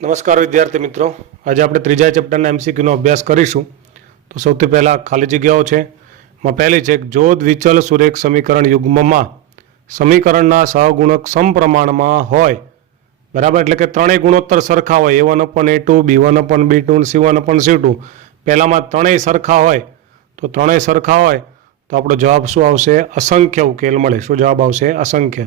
નમસ્કાર વિદ્યાર્થી મિત્રો, આજે આપણે ત્રીજા ચેપ્ટરના એમસીક્યુનો અભ્યાસ કરીશું. તો સૌથી પહેલાં ખાલી જગ્યાઓ છે. એમાં પહેલી છે, જો દ્વિચલ સુરેખ સમીકરણ યુગ્મમાં સમીકરણના સહગુણક સમપ્રમાણમાં હોય, બરાબર, એટલે કે ત્રણેય ગુણોત્તર સરખા હોય, A1/A2, B1/B2 અને C1/C2, પહેલામાં ત્રણેય સરખા હોય, તો ત્રણેય સરખા હોય તો આપણો જવાબ શું આવશે? અસંખ્ય ઉકેલ મળે. શું જવાબ આવશે? અસંખ્ય.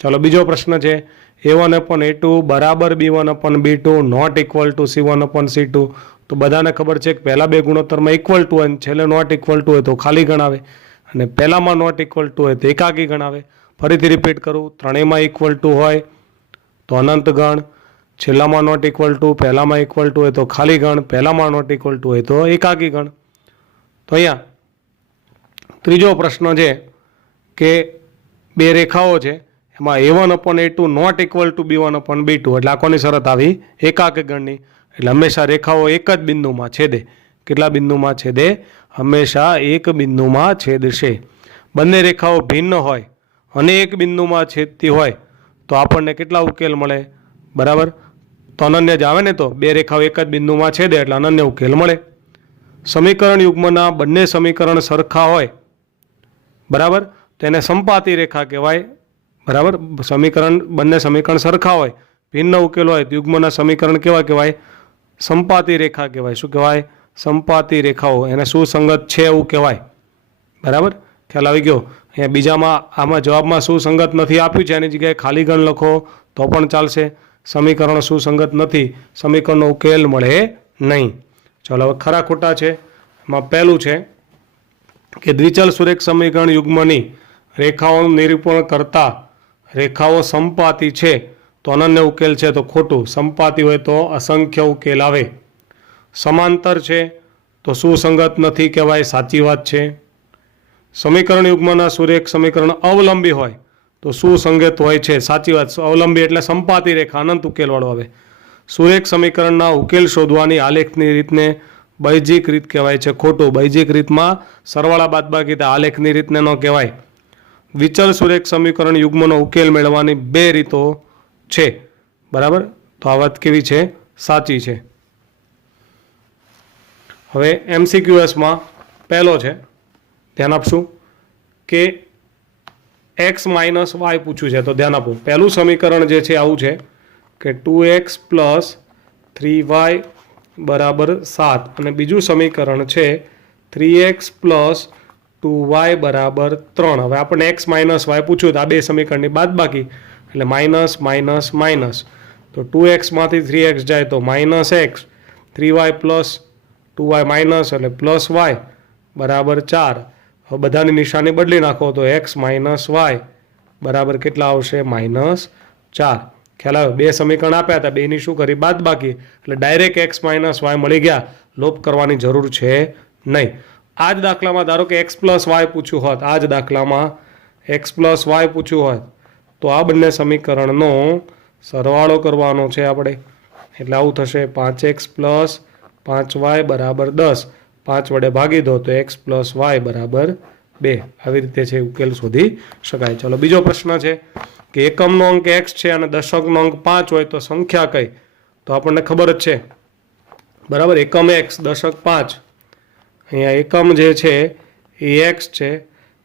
ચાલો, બીજો પ્રશ્ન છે, A1/A2 બરાબર B1/B2 not equal two C1/C2. તો બધાને ખબર છે કે પહેલા બે ગુણોત્તરમાં ઇક્વલ ટુ હોય, છેલ્લે નોટ ઇક્વલ ટુ હોય તો ખાલી ગણાવે, અને પહેલામાં નોટ ઇક્વલ ટુ હોય તો એકાકી ગણાવે. ફરીથી રિપીટ કરું, ત્રણેયમાં ઇક્વલ ટુ હોય તો અનંત ગણ, છેલ્લામાં નોટ ઇક્વલ ટુ, પહેલામાં ઇક્વલ ટુ હોય તો ખાલી ગણ, પહેલામાં નોટ ઇક્વલ ટુ હોય તો એકાકી ગણ. તો અહીંયા ત્રીજો પ્રશ્ન છે કે બે રેખાઓ છે, એમાં A1/A2 not equal two B1/B2, એટલે આ કોની શરત આવી? એકાકી ગણની. એટલે હંમેશા રેખાઓ એક જ બિંદુમાં છેદે. કેટલા બિંદુમાં છેદે? હંમેશા એક બિંદુમાં છેદશે. બંને રેખાઓ ભિન્ન હોય અને એક બિંદુમાં છેદતી હોય તો આપણને કેટલા ઉકેલ મળે? બરાબર, તો અનન્ય જ આવે ને. તો બે રેખાઓ એક જ બિંદુમાં છેદે એટલે અનન્ય ઉકેલ મળે. સમીકરણ યુગ્મના બંને સમીકરણ સરખા હોય, બરાબર, તેને સંપાતી રેખા કહેવાય. બરાબર, બંને સમીકરણ સરખા હોય, ભિન્ન ઉકેલ હોય તો યુગ્મના સમીકરણ કેવા કહેવાય? સંપાતી રેખા કહેવાય. શું કહેવાય? સંપાતી રેખાઓ. એને સુસંગત છે એવું કહેવાય. બરાબર, ખ્યાલ આવી ગયો? અહીંયા બીજામાં આમાં જવાબમાં સુસંગત નથી આપ્યું છે, એની જગ્યાએ ખાલી ગણ લખો તો પણ ચાલશે. સમીકરણ સુસંગત નથી, સમીકરણનો ઉકેલ મળે નહીં. ચાલો, હવે ખરા ખોટા છે. એમાં પહેલું છે કે દ્વિચલ સુરેખ સમીકરણ યુગ્મની રેખાઓનું નિરૂપણ કરતા રેખાઓ સંપાતી છે તો અનન્ય ઉકેલ છે, તો ખોટું. સંપાતી હોય તો અસંખ્ય ઉકેલ આવે. સમાંતર છે તો સુસંગત નથી કહેવાય. સાચી વાત છે. સમીકરણ યુગ્મના સુરેખ સમીકરણ અવલંબી હોય તો સુસંગત હોય છે. સાચી વાત. અવલંબી એટલે સંપાતી રેખા, અનંત ઉકેલવાળો આવે. સુરેખ સમીકરણના ઉકેલ શોધવાની આલેખની રીતને બૈજિક રીત કહેવાય છે. ખોટું. બૈજિક રીતમાં સરવાળા બાદબાકી, આલેખની રીતને ન કહેવાય. દ્વિચલ સુરેખ સમીકરણ યુગ્મનો ઉકેલ મેળવવાની બે રીતો છે. બરાબર, તો આ વાત કેવી છે? સાચી છે. હવે MCQSમાં પહેલો છે, ધ્યાન આપશું કે x - y પૂછ્યું છે. તો ધ્યાન આપો, પહેલું સમીકરણ જે છે આવું છે કે 2x + 3y = 7, અને બીજું સમીકરણ છે 3x + 2y = 3. હવે આપણને x - y પૂછ્યું તો આ બે સમીકરણની બાદબાકી, એટલે માઇનસ માઇનસ માઇનસ. તો 2x માંથી 3x જાય તો -x, 3y + 2y માઇનસ એટલે +y = 4. હવે બધાની નિશાની બદલી નાખો તો x - y બરાબર કેટલા આવશે? -4. ખ્યાલ આવ્યો? બે સમીકરણ આપ્યા હતા, બેની શું કરી? બાદબાકી. એટલે ડાયરેક્ટ x - y મળી ગયા. લોપ કરવાની જરૂર છે નહીં. આ જ દાખલામાં ધારો કે x + y પૂછ્યું હોત, આ જ દાખલામાં x + y પૂછ્યું હોત તો આ બંને સમીકરણનો સરવાળો કરવાનો છે આપણે. એટલે આવું થશે 5x + 5y = 10. 5 વડે ભાગી દો તો x + y = 2. આવી રીતે છે ઉકેલ શોધી શકાય. ચલો, બીજો પ્રશ્ન છે કે એકમનો અંક x છે અને દશકનો અંક 5 હોય તો સંખ્યા કઈ? તો આપણને ખબર જ છે. બરાબર, એકમ x, દશક 5. અહીંયા એકમ જે છે એ x છે,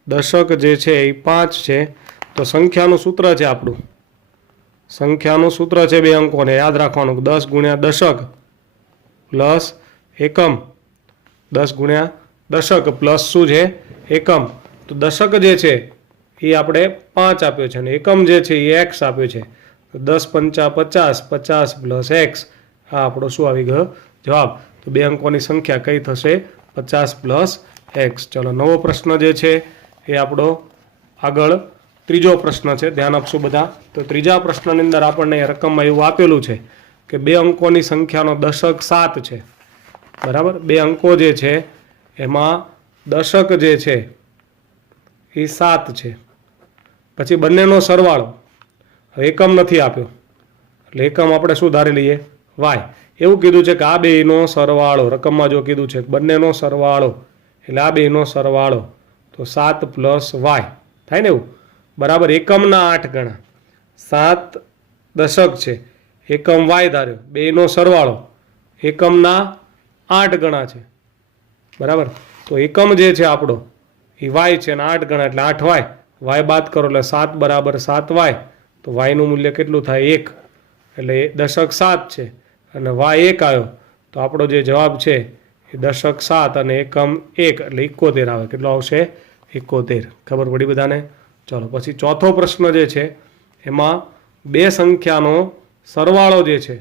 દશક જે છે એ 5 છે. તો સંખ્યાનું સૂત્ર છે આપણું. સંખ્યાનું સૂત્ર છે બે અંકોને યાદ રાખવાનું, 10 × દશક પ્લસ એકમ, 10 × દશક પ્લસ શું છે? એકમ. તો દશક જે છે એ આપણે 5 આપ્યો છે અને એકમ જે છે એ x આપ્યો છે. તો 10 × 5 = 50, 50 + x. આ આપણો શું આવી ગયો? જવાબ. તો બે અંકોની સંખ્યા કઈ થશે? 50 + x. ચલો, નવો પ્રશ્ન જે છે એ આપણો આગળ ત્રીજો પ્રશ્ન છે. ધ્યાન આપશું બધા. તો ત્રીજા પ્રશ્નની અંદર આપણને રકમમાં એવું આપેલું છે કે બે અંકોની સંખ્યાનો દશક 7 છે. બરાબર, બે અંકો જે છે એમાં દશક જે છે એ 7 છે. પછી બંનેનો સરવાળો. એકમ નથી આપ્યો એટલે એકમ આપણે શું ધારી લઈએ? y. એવું કીધું છે કે આ બેનો સરવાળો, રકમમાં જો કીધું છે બંનેનો સરવાળો, એટલે આ બેનો સરવાળો તો 7 + y થાય ને એવું. બરાબર, એકમના 8 ગણા. 7 દશક છે, એકમ વાય ધાર્યો, બેનો સરવાળો એકમના 8 ગણા છે, બરાબર. તો એકમ જે છે આપણો એ વાય છે અને 8 ગણા એટલે 8 વાય, વાય બાદ કરો એટલે 7 બરાબર 7 વાય. તો વાયનું મૂલ્ય કેટલું થાય? 1. એટલે દશક 7 છે અને વાય 1 આવ્યો, તો આપણો જે જવાબ છે એ દશક 7 અને એકમ 1 એટલે 71 આવે. કેટલો આવશે? 71. ખબર પડી બધાને? ચલો પછી ચોથો પ્રશ્ન જે છે એમાં બે સંખ્યાનો સરવાળો જે છે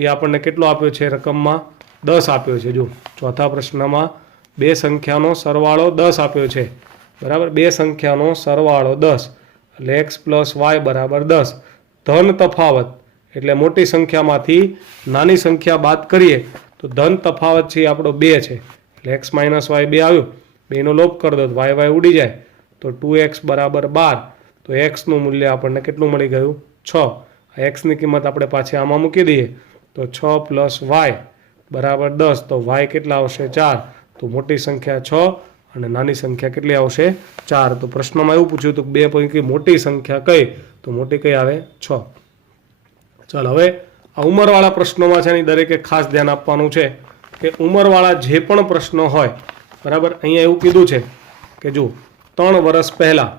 એ આપણને કેટલો આપ્યો છે? રકમમાં 10 આપ્યો છે. જો ચોથા પ્રશ્નમાં બે સંખ્યાનો સરવાળો 10 આપ્યો છે, બરાબર. બે સંખ્યાનો સરવાળો 10 એટલે x પ્લસ વાય બરાબર 10. ધન તફાવત એટલે મોટી સંખ્યામાંથી નાની સંખ્યા બાદ કરીએ તો ધન તફાવત છે આપણો 2 છે, એટલે x માઇનસ વાય 2 આવ્યું. બેનો લોપ કરી દો તો વાય વાય ઉડી જાય, તો 2x બરાબર 12. તો એક્સનું મૂલ્ય આપણને કેટલું મળી ગયું? 6. એક્સની કિંમત આપણે પાછી આમાં મૂકી દઈએ તો 6 પ્લસ વાય બરાબર 10. તો વાય કેટલા આવશે? 4. તો મોટી સંખ્યા 6 અને નાની સંખ્યા કેટલી આવશે? 4. તો પ્રશ્નમાં એવું પૂછ્યું હતું કે બે પૈકી મોટી સંખ્યા કઈ? તો મોટી કઈ આવે? 6. ચાલો હવે આ ઉંમરવાળા પ્રશ્નોમાં છે એની દરેકે ખાસ ધ્યાન આપવાનું છે કે ઉંમરવાળા જે પણ પ્રશ્નો હોય, બરાબર. અહીંયા એવું કીધું છે કે જો 3 વર્ષ પહેલાં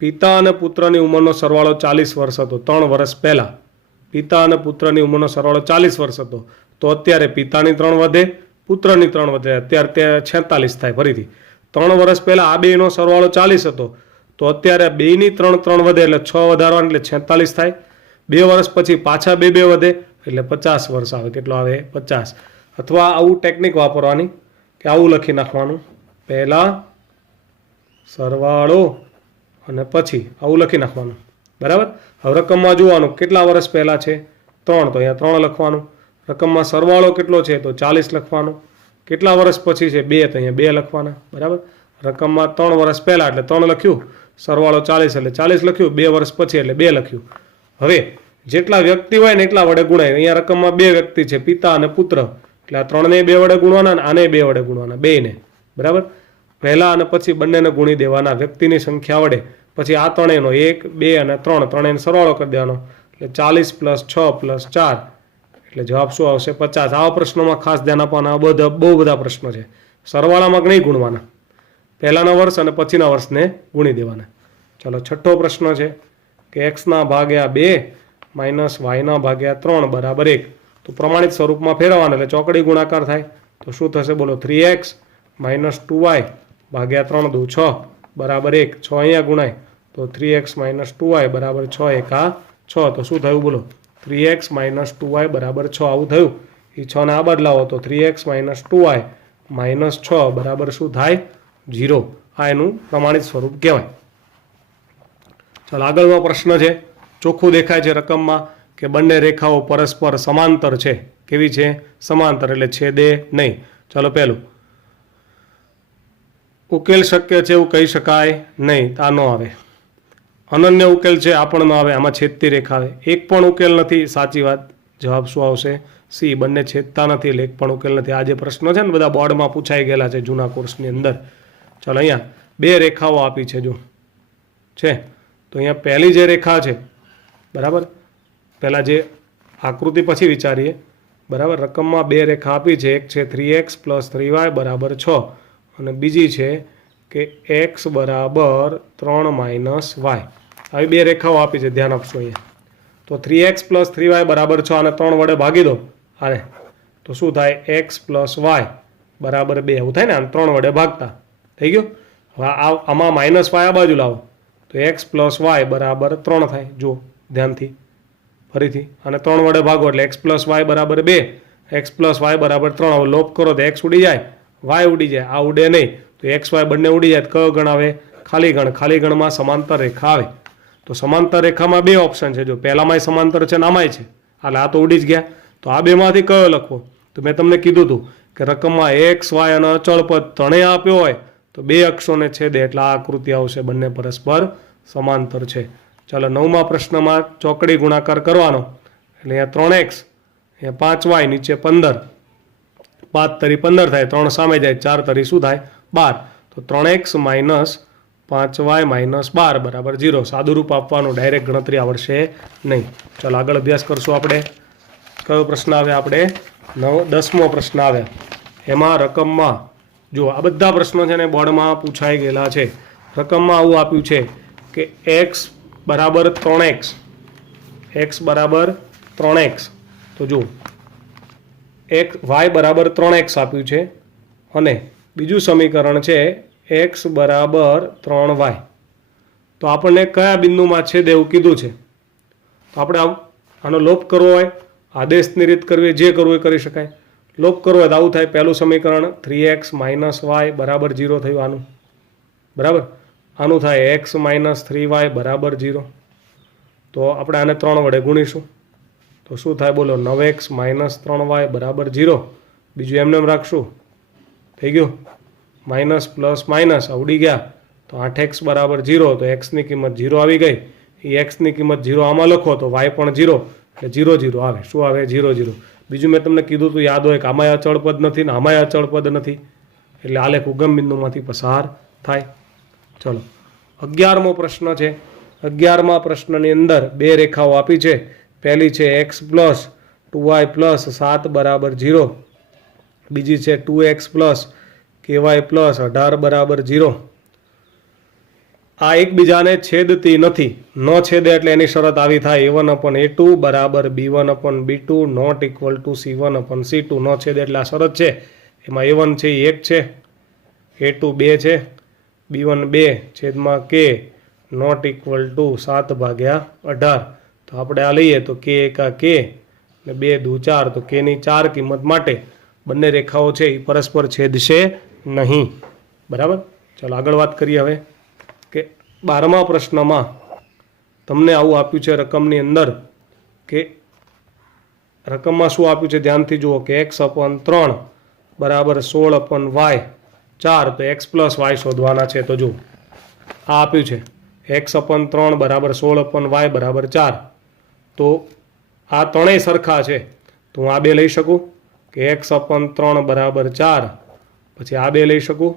પિતા અને પુત્રની ઉંમરનો સરવાળો 40 વર્ષ હતો. 3 વર્ષ પહેલાં પિતા અને પુત્રની ઉંમરનો સરવાળો 40 વર્ષ હતો, તો અત્યારે પિતાની 3 વધે, પુત્રની 3 વધે, અત્યારે 46 થાય. ફરીથી 3 વર્ષ પહેલાં આ બેનો સરવાળો 40 હતો, તો અત્યારે બેની 3 વધે એટલે 6 વધારવાનું એટલે 46 થાય. 2 વર્ષ પછી પાછા 2 વધે એટલે 50 વર્ષ આવે. કેટલો આવે? 50. અથવા આવું ટેકનિક વાપરવાની કે આવું લખી નાખવાનું, પહેલાં સરવાળો અને પછી આવું લખી નાખવાનું, બરાબર. હવે રકમમાં જોવાનું કેટલા વર્ષ પહેલાં છે? 3, તો અહીંયા 3 લખવાનું. રકમમાં સરવાળો કેટલો છે? તો 40 લખવાનું. કેટલા વર્ષ પછી છે? 2, તો અહીંયા 2 લખવાના, બરાબર. રકમમાં 3 વર્ષ પહેલાં એટલે 3 લખ્યું, સરવાળો 40 એટલે 40 લખ્યું, 2 વર્ષ પછી એટલે 2 લખ્યું. હવે જેટલા વ્યક્તિ હોય ને એટલા વડે ગુણાય. અહીંયા રકમમાં 2 વ્યક્તિ છે, પિતા અને પુત્ર, એટલે આ 3ને 2 વડે ગુણવાના અને આને 2 વડે ગુણવાના, બેયને, બરાબર. પહેલા અને પછી બંનેને ગુણી દેવાના વ્યક્તિની સંખ્યા વડે. પછી આ ત્રણેયનો 1, 2 અને 3 ત્રણેયનો સરવાળો કરી દેવાનો, એટલે 40 પ્લસ 6 પ્લસ 4 એટલે જવાબ શું આવશે? 50. આવા પ્રશ્નોમાં ખાસ ધ્યાન આપવાના. આ બહુ બધા પ્રશ્નો છે. સરવાળામાં નહીં ગુણવાના, પહેલાના વર્ષ અને પછીના વર્ષને ગુણી દેવાના. ચાલો છઠ્ઠો પ્રશ્ન છે કે એક્સના ભાગ્યા 2 માઇનસ વાયના ભાગ્યા 3 બરાબર 1. તો પ્રમાણિત સ્વરૂપમાં ફેરવવાના એટલે ચોકડી ગુણાકાર થાય. તો શું થશે? બોલો. 3x માઇનસ 2y ભાગ્યા 3 દુ 6 બરાબર 1. 6 અહીંયા ગુણાય તો 3x માઇનસ 2y બરાબર 6 એકા 6. તો શું થયું? બોલો. 3x માઇનસ 2y બરાબર 6 આવું થયું. એ 6ને આ બાદ લાવો તો 3x માઇનસ 2y માઇનસ 6 બરાબર શું થાય? 0. આ એનું પ્રમાણિત સ્વરૂપ કહેવાય. ચાલો આગળનો પ્રશ્ન છે. ચોખ્ખું દેખાય છે રકમમાં કે બંને રેખાઓ પરસ્પર સમાંતર છે. કેવી છે? સમાંતર, એટલે છેદે નહીં. ચાલો પહેલું, ઉકેલ શક્ય છે એવું કહી શકાય નહીં, આ ન આવે. અનન્ય ઉકેલ છે આ પણ ન આવે, આમાં છેદતી રેખા આવે. એક પણ ઉકેલ નથી, સાચી વાત. જવાબ શું આવશે? સી. બંને છેદતા નથી એટલે એક પણ ઉકેલ નથી. આ જે પ્રશ્નો છે ને બધા બોર્ડમાં પૂછાઈ ગયેલા છે જૂના કોર્સની અંદર. ચાલો અહીંયા 2 રેખાઓ આપી છે જો છે, તો અહીંયા પહેલી જે રેખા છે, બરાબર, પહેલાં જે આકૃતિ પછી વિચારીએ, બરાબર. રકમમાં 2 રેખા આપી છે. એક છે 3x પ્લસ 3y બરાબર 6 અને બીજી છે કે x બરાબર 3 માઇનસ વાય. આવી 2 રેખાઓ આપી છે, ધ્યાન આપશો અહીંયા. તો 3x પ્લસ 3y બરાબર 6 અને 3 વડે ભાગી દો આને, તો શું થાય? x પ્લસ વાય બરાબર 2. એવું થાય ને, આને 3 વડે ભાગતા થઈ ગયું. હવે આમાં માઇનસ વાય આ બાજુ લાવો તો x પ્લસ વાય બરાબર 3 થાય. જો ધ્યાનથી ફરીથી અને 3 વડે ભાગો એટલે x પ્લસ વાય બરાબર 2, x પ્લસ વાય બરાબર 3. હવે લોપ કરો તો x ઉડી જાય, વાય ઉડી જાય, આ ઉડે નહીં. તો એક્સ વાય બંને ઉડી જાય તો કયો ગણ આવે? ખાલી ગણ. ખાલી ગણમાં સમાંતર રેખા આવે. તો સમાંતર રેખામાં 2 ઓપ્શન છે. જો પહેલામાંય સમાંતર છે ને આમાંય છે, એટલે આ તો ઉડી જ ગયા. તો આ બેમાંથી કયો લખવો? તો મેં તમને કીધું હતું કે રકમમાં એક્સ વાય અને અચળ પદ ત્રણેય આપ્યો હોય તો 2 અક્ષોને છેદે એટલે આ આકૃતિ આવશે. બંને પરસ્પર સમાંતર છે. ચાલો 9મા પ્રશ્નમાં ચોકડી ગુણાકાર કરવાનો, એટલે અહીંયા 3x, અહીંયા 5y, નીચે 15, 5 તરી 15 થાય, 3 સામે જાય, 4 તરી શું થાય? 12. તો 3x માઇનસ 5y માઇનસ 12 બરાબર 0. સાદું રૂપ આપવાનું, ડાયરેક્ટ ગણતરી આવડશે નહીં. ચાલો આગળ અભ્યાસ કરશું આપણે. કયો પ્રશ્ન આવે આપણે? 10મો પ્રશ્ન આવે. એમાં રકમમાં જો આ બધા પ્રશ્નો છે ને બોર્ડમાં પૂછાઈ ગયેલા છે. રકમમાં આવું આપ્યું છે કે x બરાબર 3x, x બરાબર 3x. તો જો y બરાબર 3x આપ્યું છે અને બીજું સમીકરણ છે x બરાબર 3y. તો આપણને કયા બિંદુમાં છેદે એવું કીધું છે. તો આપણે આનો લોપ કરવો હોય, આદેશની રીત કરવી, જે કરવું એ કરી શકાય. લોપ કરવો હોય તો આવું થાય. પહેલું સમીકરણ 3x માઇનસ y બરાબર 0 થયું આનું, બરાબર. આનું થાય x માઇનસ 3y બરાબર 0. તો આપણે આને 3 વડે ગુણીશું તો શું થાય બોલો? 9x માઇનસ 3y બરાબર 0. બીજું એમને એમ રાખશું, થઈ ગયું. માઇનસ પ્લસ માઇનસ આવડી ગયા તો 8x બરાબર 0. તો xની કિંમત 0 આવી ગઈ. એ xની કિંમત 0 આમાં લખો તો y પણ 0, એટલે 0 0 આવે. શું આવે? 0 0. બીજું મેં તમને કીધું હતું, યાદ હોય કે આમાંય અચળ પદ નથી ને આમાંય અચળ પદ નથી, એટલે આલેખ ઉગમ બિંદુમાંથી પસાર થાય. ચલો 11મો પ્રશ્ન છે. 11મા પ્રશ્નની અંદર બે રેખાઓ આપી છે. પહેલી છે x પ્લસ 2y પ્લસ 7 બરાબર 0. બીજી છે 2x પ્લસ ky પ્લસ 18 બરાબર 0. આ એકબીજાને છેદતી નથી. ન છેદે એટલે એની શરત આવી થાય a1 અપન a2 બરાબર b1 upon b2 not equal to c1 upon c2. ન છેદે એટલે આ શરત છે. એમાં a1 છે એ 1 છે, a2 2 છે, b1 2 છેદમાં k નોટ ઇક્વલ ટુ 7 ભાગ્યા 18. તો આપણે આ લઈએ તો k એકા k ને 2 દુ 4. તો k ની 4 કિંમત માટે બંને રેખાઓ છે એ પરસ્પર છેદશે નહીં. બરાબર. ચાલો આગળ વાત કરીએ હવે કે 12મા પ્રશ્નમાં તમને આવું આપ્યું છે રકમની અંદર કે રકમમાં શું આપ્યું છે ધ્યાનથી જુઓ કે x અપન 3 બરાબર 16 અપન y 4. તો x પ્લસ y શોધવાના છે. તો જો આ આપ્યું છે x અપન 3 બરાબર 16 અપન y બરાબર 4. તો આ ત્રણેય સરખા છે તો હું આ બે લઈ શકું કે x અપન 3 બરાબર 4, પછી આ બે લઈ શકું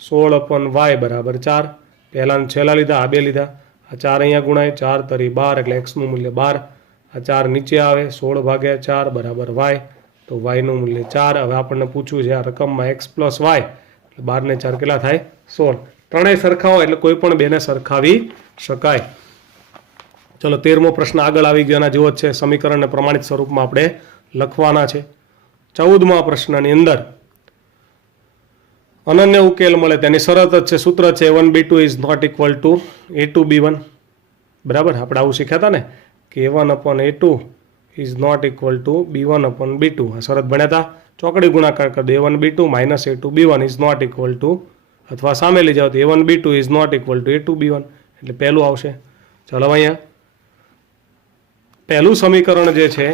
16 અપન y બરાબર 4. પહેલાં છેલ્લા લીધા, આ બે લીધા. આ 4 અહીંયા ગુણાય, 4 તરી 12 એટલે xનું મૂલ્ય 12. આ 4 નીચે આવે, 16 ભાગ્યા 4 બરાબર y. તો yનું મૂલ્ય 4. હવે આપણને પૂછવું છે આ રકમમાં x પ્લસ y, એટલે 12 ને 4 કેટલા થાય? 16. ત્રણેય સરખા હોય એટલે કોઈ પણ બેને સરખાવી શકાય. ચલો 13મો પ્રશ્ન આગળ આવી ગયો. એના જેવો જ છે. સમીકરણને પ્રમાણિત સ્વરૂપમાં આપણે લખવાના છે. 14મા પ્રશ્નની અંદર અનન્ય ઉકેલ મળે તેની શરત જ છે, સૂત્ર છે a1 b2 is not equal two a2 b1. બરાબર. આપણે આવું શીખ્યા હતા ને કે a1 upon a2 is not equal to b1 upon b2. આ શરત ભણ્યા હતા. ચોકડી ગુણાકાર કરી દો. a1 b2 minus a2 b1 is not equal to, અથવા સામે લઈ જાઓ તો a1 b2 is not equal two a2 b1, એટલે પહેલું આવશે. ચાલો અહીંયા પહેલું સમીકરણ જે છે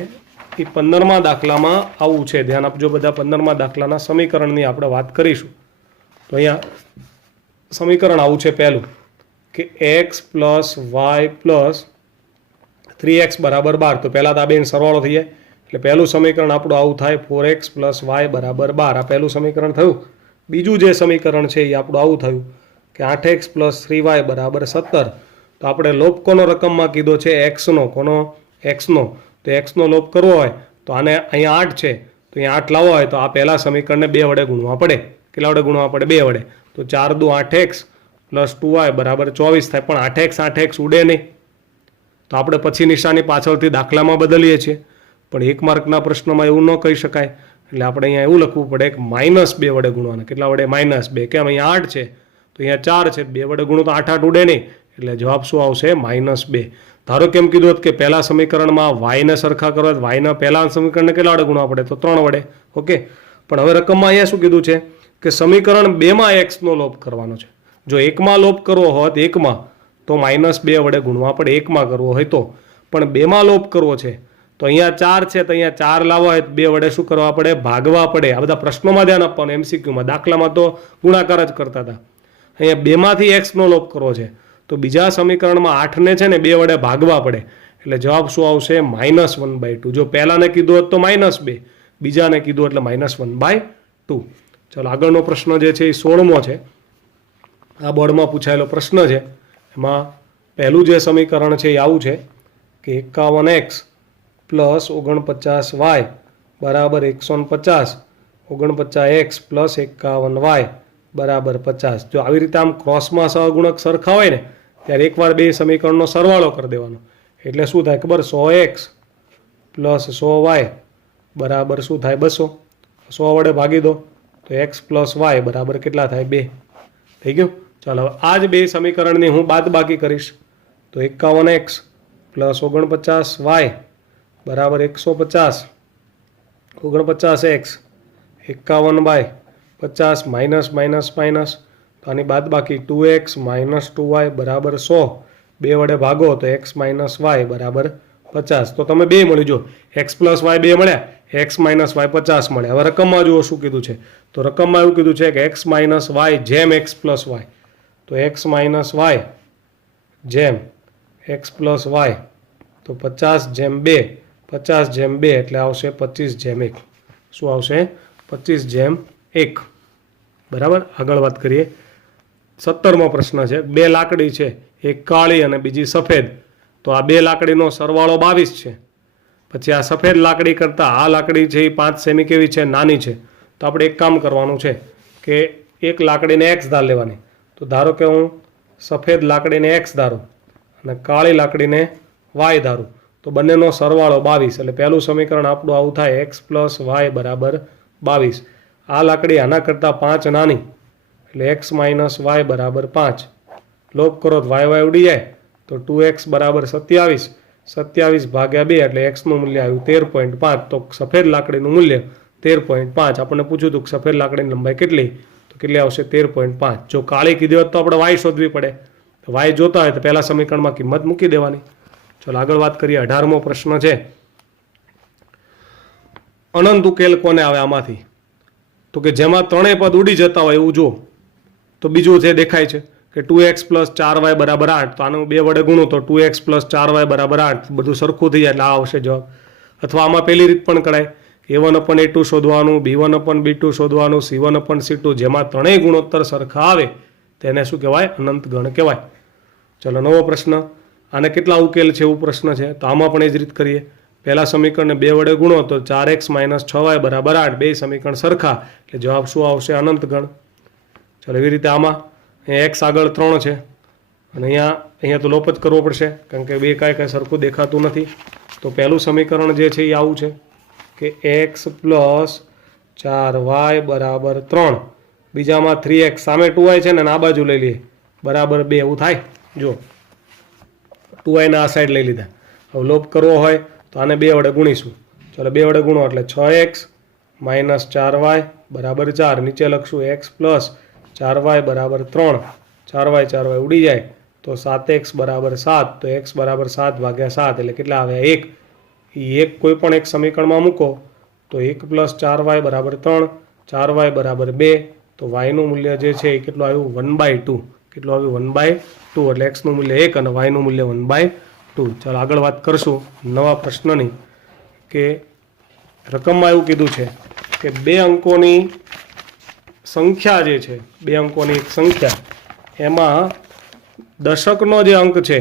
એ 15મા દાખલામાં આવું છે. ધ્યાન આપજો બધા. 15મા દાખલાના સમીકરણની આપણે વાત કરીશું. તો અહીંયા સમીકરણ આવું છે પહેલું કે x plus Y plus 3x બરાબર 12. તો પહેલાં તો આ બેન સરવાળો થઈ જાય એટલે પહેલું સમીકરણ આપણું આવું થાય 4x પ્લસ વાય બરાબર 12. આ પહેલું સમીકરણ થયું. બીજું જે સમીકરણ છે એ આપણું આવું થયું કે 8x પ્લસ 3y બરાબર 17. તો આપણે લોપ કોનો રકમમાં કીધો છે? એક્સનો. કોનો? એક્સનો. તો એક્સનો લોપ કરવો હોય તો આને અહીંયા 8 છે તો અહીંયા 8 લાવવા હોય તો આ પહેલાં સમીકરણને 2 વડે ગુણવા પડે. કેટલા વડે ગુણવા પડે? 2 વડે. તો 4 દુ 8x પ્લસ 2y બરાબર 24 થાય. પણ 8x ઉડે નહીં તો આપણે પછી નિશાની પાછળથી દાખલામાં બદલીએ છીએ. પણ 1 માર્કના પ્રશ્નમાં એવું ન કહી શકાય. એટલે આપણે અહીંયા એવું લખવું પડે કે -2 વડે ગુણવાના. કેટલા વડે? -2. કેમ? અહીંયા 8 છે તો અહીંયા 4 છે, 2 વડે ગુણો તો 8 8 ઉડે નહીં, એટલે જવાબ શું આવશે? -2. ધારો કેમ કીધું હતું કે પહેલા સમીકરણમાં વાયને સરખા કરવા, વાયના પહેલા સમીકરણને કેટલા વડે ગુણવા પડે? તો 3 વડે. ઓકે. પણ હવે રકમમાં અહીંયા શું કીધું છે કે સમીકરણ 2માં એક્સનો લોપ કરવાનો છે. જો 1માં લોપ કરવો હોત, 1માં તો -2 વડે ગુણવા પડે. 1માં કરવો હોય તો. પણ 2માં લોપ કરવો છે તો અહીંયા 4 છે તો અહીંયા 4 લાવવા હોય 2 વડે શું કરવા પડે? ભાગવા પડે. આ બધા પ્રશ્નોમાં ધ્યાન આપવાનું. MCQમાં દાખલામાં તો ગુણાકાર જ કરતા હતા. અહીંયા 2માંથી એક્સનો લોપ કરવો છે તો બીજા સમીકરણમાં 8ને છે ને 2 વડે ભાગવા પડે. એટલે જવાબ શું આવશે? -1/2. જો પહેલાને કીધું હોત તો -2, બીજાને કીધું એટલે -1/2. ચલો આગળનો પ્રશ્ન જે છે એ 16મો છે. આ બોર્ડમાં પૂછાયેલો પ્રશ્ન છે એમાં પહેલું જે સમીકરણ છે એ આવું છે કે 51x પ્લસ 49y બરાબર 150, 49x પ્લસ 51y બરાબર 50. જો આવી રીતે આમ ક્રોસમાં સહગુણક સરખા હોય ને ત્યારે એકવાર બે સમીકરણનો સરવાળો કરી દેવાનો એટલે શું થાય ખબર, 100x પ્લસ 100y બરાબર શું થાય 200. 100 વડે ભાગી દો તો x પ્લસ વાય બરાબર કેટલા થાય 2. થઈ ગયું. ચાલો હવે આ જ બે સમીકરણની હું બાદબાકી કરીશ તો 51x પ્લસ 49y બરાબર 150, 49x 51/50 માઇનસ માઇનસ માઇનસ તો આની બાદબાકી 2x માઇનસ 2y બરાબર 100. 2 વડે ભાગો તો x માઇનસ વાય બરાબર 50. તો તમે બે મળી જો x પ્લસ વાય 2 મળ્યા, x માઇનસ વાય 50 મળ્યા. હવે રકમમાં જુઓ શું કીધું છે, તો રકમમાં એવું કીધું છે કે x માઇનસ વાય જેમ x પ્લસ વાય, તો x માઇનસ વાય જેમ x પ્લસ વાય તો 50 જેમ 2, 50 જેમ 2 એટલે આવશે 25 જેમ 1. શું આવશે 25 જેમ 1. બરાબર. આગળ વાત કરીએ. 17મો પ્રશ્ન છે. બે લાકડી છે, એક કાળી અને બીજી સફેદ, તો આ બે લાકડીનો સરવાળો 22 છે. પછી આ સફેદ લાકડી કરતાં આ લાકડી છે એ 5 સેમી કેવી છે, નાની છે. તો આપણે એક કામ કરવાનું છે કે એક લાકડીને x ધાર લેવાની. તો ધારો કે હું સફેદ લાકડીને x ધારું અને કાળી લાકડીને y ધારું તો બંનેનો સરવાળો 22. એટલે પહેલું સમીકરણ આપણું આવું થાય x પ્લસ વાય બરાબર 22. આ લાકડી આના કરતાં 5 નાની એટલે x માઇનસ વાય બરાબર 5. લોપ કરો તો વાય ઉડી જાય તો 2x બરાબર 27. 27 ભાગ્યા 2 એટલે xનું મૂલ્ય આવ્યું 13.5. તો સફેદ લાકડીનું મૂલ્ય 13.5. આપણને પૂછ્યું હતું કે સફેદ લાકડીની લંબાઈ કેટલી, તો કેટલી આવશે 13.5. જો કાળી કીધી હોત તો આપણે વાય શોધવી પડે. વાય જોતા હોય તો પહેલા સમીકરણમાં કિંમત મૂકી દેવાની. ચલો આગળ વાત કરીએ. 18મો પ્રશ્ન છે. અનંત ઉકેલ કોને આવે આમાંથી, તો કે જેમાં ત્રણેય પદ ઉડી જતા હોય એવું જો. તો બીજું જે દેખાય છે કે 2x પ્લસ 4y બરાબર 8, તો આનું 2 વડે ગુણો તો 2x પ્લસ 4y બરાબર 8. બધું સરખું થઈ જાય એટલે આ આવશે જવાબ. અથવા આમાં પહેલી રીત પણ કરાય, a1/a2 શોધવાનું, b1/b2 શોધવાનું, c1/c2. જેમાં ત્રણેય ગુણોત્તર સરખા આવે તેને શું કહેવાય, અનંત ગણ કહેવાય. ચલો નવો પ્રશ્ન. આને કેટલા ઉકેલ છે એવું પ્રશ્ન છે. તો આમાં પણ એ જ રીત કરીએ. પહેલા સમીકરણને 2 વડે ગુણો તો 4x માઇનસ 6y બરાબર 8. બે સમીકરણ સરખા એટલે જવાબ શું આવશે, અનંત ગણ. ચલો એવી રીતે આમાં x આગળ 3 છે અને અહીંયા તો લોપ જ કરવો પડશે કારણ કે બે કાંઈ સરખું દેખાતું નથી. તો પહેલું સમીકરણ જે છે એ આવું છે કે x પ્લસ 4y બરાબર 3. બીજામાં 3x સામે 2y છે ને આ બાજુ લઈ લઈએ બરાબર 2. એવું થાય. જો 2y ના આ સાઈડ લઈ લીધા. હવે લોપ કરવો હોય તો આને 2 વડે ગુણીશું. ચાલો 2 વડે ગુણો એટલે 6x માઇનસ 4y બરાબર 4. નીચે લખશું x પ્લસ 4y બરાબર 3. 4y ઉડી જાય તો 7x બરાબર 7. તો x બરાબર 7 ભાગ્યા 7 એટલે કેટલા આવ્યા 1. એ 1 કોઈ પણ એક સમીકરણમાં મૂકો તો 1 પ્લસ 4y બરાબર 3, 4y બરાબર 2. તો yનું મૂલ્ય જે છે એ કેટલું આવ્યું 1/2. કેટલું આવ્યું 1/2. એટલે xનું મૂલ્ય 1 અને yનું મૂલ્ય 1/2. ચાલો આગળ વાત કરશું નવા પ્રશ્નની કે રકમમાં એવું કીધું છે કે બે અંકોની સંખ્યા જે છે, બે અંકોની એક સંખ્યા, એમાં દશકનો જે અંક છે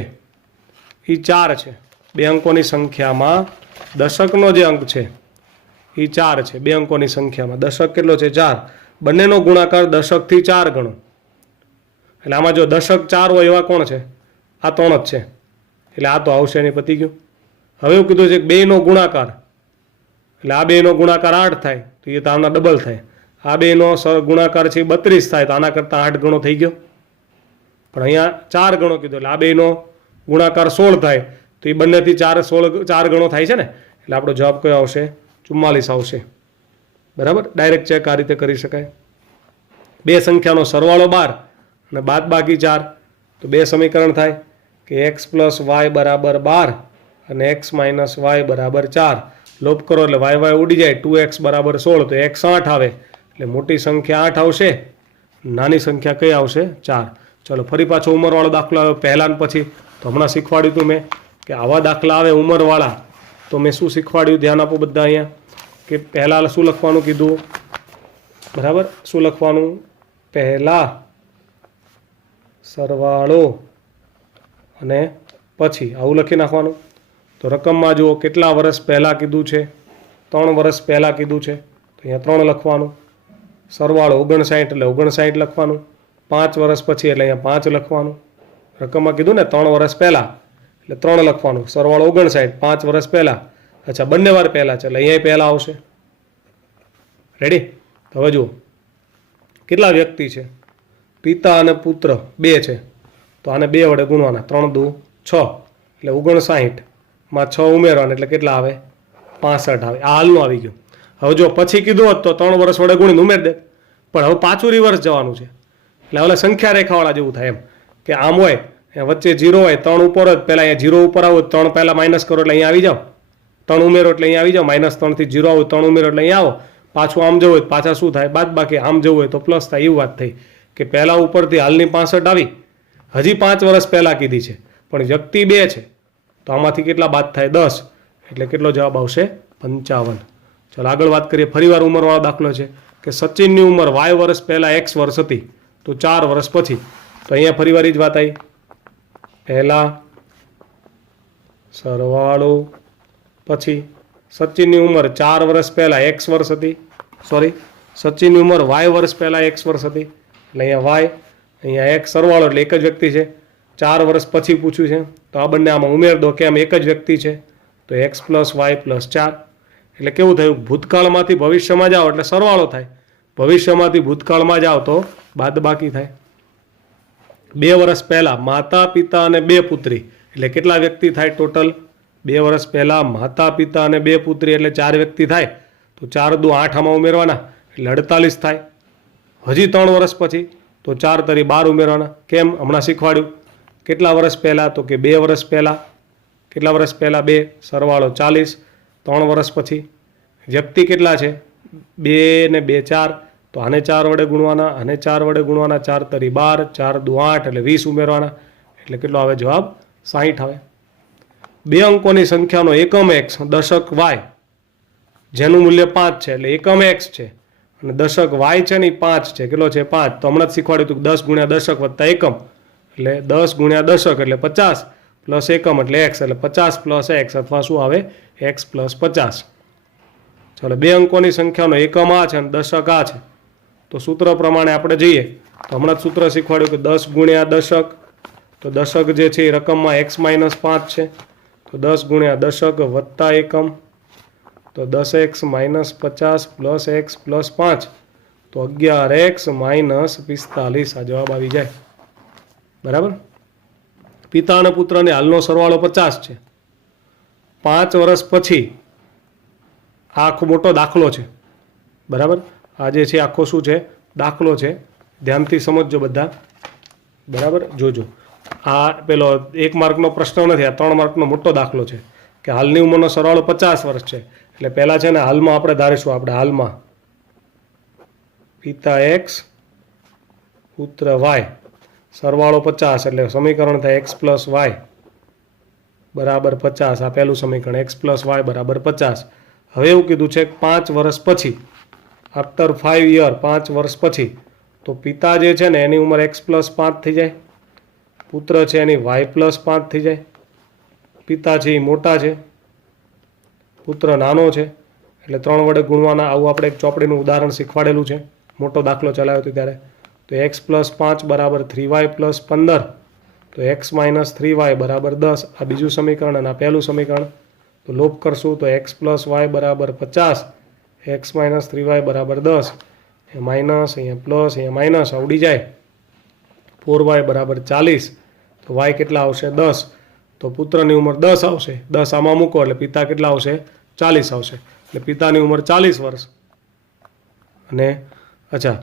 એ 4 છે. બે અંકોની સંખ્યામાં દશકનો જે અંક છે એ 4 છે. બે અંકોની સંખ્યામાં દશક કેટલો છે 4. બંનેનો ગુણાકાર દશકથી 4 ગણો. એટલે આમાં જો દશક 4 હોય એવા કોણ છે, આ 3 જ છે. એટલે આ તો આવશે નહીં, પતી ગયું. હવે એવું કીધું છે કે બેનો ગુણાકાર, એટલે આ બેનો ગુણાકાર 8 થાય તો એ તો આના ડબલ થાય. આ બેનો ગુણાકાર છે 32 થાય તો આના કરતાં 8 ગણો થઈ ગયો. પણ અહીંયા 4 ગણો કીધો એટલે આ બેનો ગુણાકાર 16 થાય તો એ બંનેથી 4 ગણો થાય છે ને. એટલે આપણો જવાબ કયો આવશે, 44 આવશે. બરાબર. ડાયરેક્ટ ચેક આ રીતે કરી શકાય. બે સંખ્યાનો સરવાળો 12 અને બાદબાકી 4. તો બે સમીકરણ થાય કે x પ્લસ વાય બરાબર 12 અને x માઇનસ વાય બરાબર 4. લોપ કરો એટલે y ઉડી જાય. 2x બરાબર 16 તો x 8 આવે. એટલે મોટી સંખ્યા 8 આવશે, નાની સંખ્યા કઈ આવશે 4. ચલો ફરી પાછો ઉંમરવાળો દાખલો આવ્યો પહેલાં ને પછી. તો હમણાં શીખવાડ્યું હતું મેં કે આવા દાખલા આવે ઉંમરવાળા તો મેં શું શીખવાડ્યું, ધ્યાન આપો બધા અહીંયા, કે પહેલાં શું લખવાનું કીધું, બરાબર. શું લખવાનું, પહેલાં સરવાળો અને પછી આવું લખી નાખવાનું. તો રકમમાં જુઓ કેટલા વર્ષ પહેલાં કીધું છે, 3 વર્ષ પહેલાં કીધું છે, તો અહીંયા 3 લખવાનું. સરવાળો 59 એટલે 59 લખવાનું. 5 વર્ષ પછી એટલે અહીંયા 5 લખવાનું. રકમમાં કીધું ને 3 વર્ષ પહેલાં એટલે 3 લખવાનું. સરવાળો 59, 5 વર્ષ પહેલાં. અચ્છા, બંને વાર પહેલાં છે એટલે અહીંયા પહેલાં આવશે. રેડી? તો હવે જુઓ કેટલા વ્યક્તિ છે, પિતા અને પુત્ર 2 છે, તો આને 2 વડે ગુણવાના. 3 દુ 6 એટલે 59 માં 6 ઉમેરવાના એટલે કેટલા આવે? 65 આવે. આ હાલનું આવી ગયું. હવે જો પછી કીધું હોત તો 3 વર્ષ વડે ગુણીને ઉમેર દે, પણ હવે પાછું રિવર્સ જવાનું છે. એટલે હવે સંખ્યા રેખાવાળા જેવું થાય એમ કે આમ હોય વચ્ચે 0 હોય, 3 ઉપર હોય પહેલાં અહીંયા 0 ઉપર આવો, 3 પહેલાં માઇનસ કરો એટલે અહીંયા આવી જાઓ, 3 ઉમેરો એટલે અહીંયા આવી જાઓ, -3 થી 0 આવો, 3 ઉમેરો એટલે અહીંયા આવો. પાછું આમ જવું હોય પાછા શું થાય? બાદ બાકી. આમ જવું હોય તો પ્લસ થાય. એવું વાત થઈ કે પહેલાં ઉપરથી હાલની 65 આવી, હજી 5 વર્ષ પહેલાં કીધી છે, પણ વ્યક્તિ 2 છે, તો આમાંથી કેટલા બાદ થાય? 10. એટલે કેટલો જવાબ આવશે? 55. ચાલો આગળ વાત કરીએ. ફરીવાર ઉંમરવાળો દાખલો છે કે સચિનની ઉંમર y વર્ષ પહેલાં x વર્ષ હતી, તો 4 વર્ષ પછી. તો અહીંયા ફરીવાર જ વાત આવી. પહેલાં સરવાળો પછી સચિનની ઉંમર 4 વર્ષ પહેલાં x વર્ષ હતી, સચિનની ઉંમર y વર્ષ પહેલાં x વર્ષ હતી, એટલે અહીંયા y, અહીંયા x. સરવાળો એટલે એક જ વ્યક્તિ છે. 4 વર્ષ પછી પૂછ્યું છે, તો આ બંને આમાં ઉમેર દો. કેમ? એક જ વ્યક્તિ છે, તો x + y + 4. એટલે કેવું થયું? ભૂતકાળમાંથી ભવિષ્યમાં જાઓ એટલે સરવાળો થાય, ભવિષ્યમાંથી ભૂતકાળમાં જાઓ તો બાદબાકી થાય. 2 વર્ષ પહેલાં માતા પિતા અને 2 પુત્રી એટલે કેટલા વ્યક્તિ થાય ટોટલ? 2 વર્ષ પહેલાં માતા પિતા અને 2 પુત્રી એટલે 4 વ્યક્તિ થાય, તો 4 દુ 8 આમાં ઉમેરવાના એટલે 48 થાય. હજી 3 વર્ષ પછી તો 4 તરી 12 ઉમેરવાના. કેમ? હમણાં શીખવાડ્યું. કેટલા વર્ષ પહેલાં? તો કે 2 વર્ષ પહેલાં. કેટલા વર્ષ પહેલાં? 2. સરવાળો 40. 3 વર્ષ પછી વ્યક્તિ કેટલા છે? 2 ને 2 4, તો આને 4 વડે ગુણવાના, આને 4 વડે ગુણવાના. 4 તરી 12, 4 દુ 8 એટલે 20 ઉમેરવાના. એટલે કેટલો આવે જવાબ? 60 આવે. 2 અંકોની સંખ્યાનો એકમ x, દશક y, જેનું મૂલ્ય 5 છે એટલે એકમ x છે, અને દશક y છે ને એ 5 છે. કેટલો છે? 5. તો હમણાં જ શીખવાડ્યું હતું 10 ગુણ્યા દશક વત્તા એકમ, એટલે 10 ગુણ્યા દશક એટલે 50 પ્લસ એકમ એટલે x, એટલે 50 + x, અથવા શું આવે? x + 50. ચાલો, 2 અંકોની સંખ્યાનો એકમ આ છે અને દશક આ છે, તો સૂત્ર પ્રમાણે આપણે જઈએ તો હમણાં જ સૂત્ર શીખવાડ્યું કે 10 ગુણ્યા દશક, તો દશક જે છે એ રકમમાં x - 5 છે, તો 10 ગુણ્યા દશક વત્તા એકમ, તો 10x - 50 + x + 5, તો 11x - 45. આ જવાબ આવી જાય. બરાબર? પિતા અને પુત્રને હાલનો સરવાળો 50 છે. 5 વર્ષ પછી આ આખો મોટો દાખલો છે. બરાબર? આ જે છે આખો શું છે? દાખલો છે. ધ્યાનથી સમજજો બધા. બરાબર? જોજો. આ પેલો 1 માર્કનો પ્રશ્ન નથી, આ 3 માર્કનો મોટો દાખલો છે કે હાલની ઉંમરનો સરવાળો 50 વર્ષ છે. એટલે પહેલાં છે ને હાલમાં આપણે ધારીશું, આપણે હાલમાં પિતા x પુત્ર y, સરવાળો 50 એટલે સમીકરણ થાય x + y = 50. આ પહેલું સમીકરણ, x + y = 50. હવે એવું કીધું છે 5 વર્ષ પછી, આફ્ટર 5 યર, 5 વર્ષ પછી, તો પિતા જે છે ને એની ઉંમર x + 5 થઈ જાય, પુત્ર છે એની y + 5 થઈ જાય. પિતા છે એ મોટા છે, પુત્ર નાનો છે, એટલે 3 વડે ગુણવાના. આવું આપણે એક ચોપડીનું ઉદાહરણ શીખવાડેલું છે, મોટો દાખલો ચલાવ્યો હતો ત્યારે. તો x + 5 = 3y + 15, તો x - 3y = 10. આ બીજું સમીકરણ અને આ પહેલું સમીકરણ. તો લોપ કરશું તો x + y = 50, x - 3y = 10, minus, અહીંયા પ્લસ, અહીંયા માઇનસ ઉડી જાય. 4y = 40, તો y કેટલા આવશે? 10. તો પુત્રની ઉંમર 10 આવશે. 10 આમાં મૂકો એટલે પિતા કેટલા આવશે? 40 આવશે. એટલે પિતાની ઉંમર 40 વર્ષ. અને અચ્છા,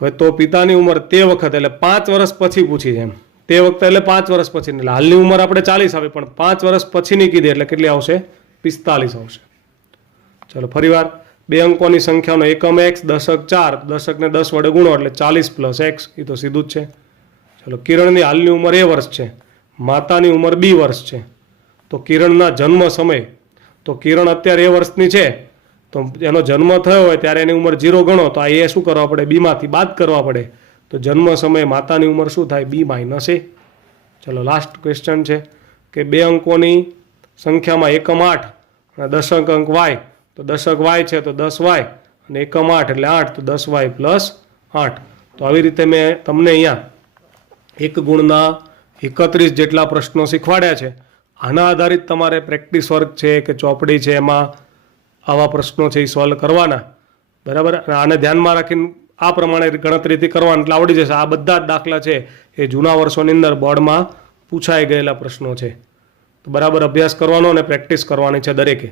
હવે તો પિતાની ઉંમર તે વખત એટલે 5 વર્ષ પછી પૂછી છે એમ. તે વખતે એટલે 5 વર્ષ પછી, એટલે હાલની ઉંમર આપણે 40 આવી, પણ 5 વર્ષ પછીની કીધી એટલે કેટલી આવશે? 45 આવશે. ચાલો ફરીવાર, 2 અંકોની સંખ્યાનો એકમ x, દશક 4, દશકને 10 વડે ગુણો એટલે 40 + x, એ તો સીધું જ છે. ચાલો, કિરણની હાલની ઉંમર a વર્ષ છે, માતાની ઉંમર b વર્ષ છે. તો કિરણના જન્મ સમય, તો કિરણ અત્યારે a વર્ષની છે, તો એનો જન્મ થયો હોય ત્યારે એની ઉંમર 0 ગણો, તો આ એ શું કરવા પડે? b માંથી બાદ કરવા પડે. તો જન્મ સમયે માતાની ઉંમર શું થાય? B-A. ચલો લાસ્ટ ક્વેશ્ચન છે કે 2 અંકોની સંખ્યામાં એકમ 8 અને દશક અંક y, તો દશક y છે તો 10y અને એકમ 8 એટલે 8, તો 10y + 8. તો આવી રીતે મેં તમને અહીંયા એક ગુણના 31 જેટલા પ્રશ્નો શીખવાડ્યા છે. આના આધારિત તમારે પ્રેક્ટિસ વર્ક છે કે ચોપડી છે એમાં આવા પ્રશ્નો છે એ સોલ્વ કરવાના, બરાબર. અને આને ધ્યાનમાં રાખીને આ પ્રમાણે ગણતરીથી કરવાનું એટલે આવડી જશે. આ બધા જ દાખલા છે એ જૂના વર્ષોની અંદર બોર્ડમાં પૂછાઈ ગયેલા પ્રશ્નો છે. તો બરાબર અભ્યાસ કરવાનો અને પ્રેક્ટિસ કરવાની છે દરેકે.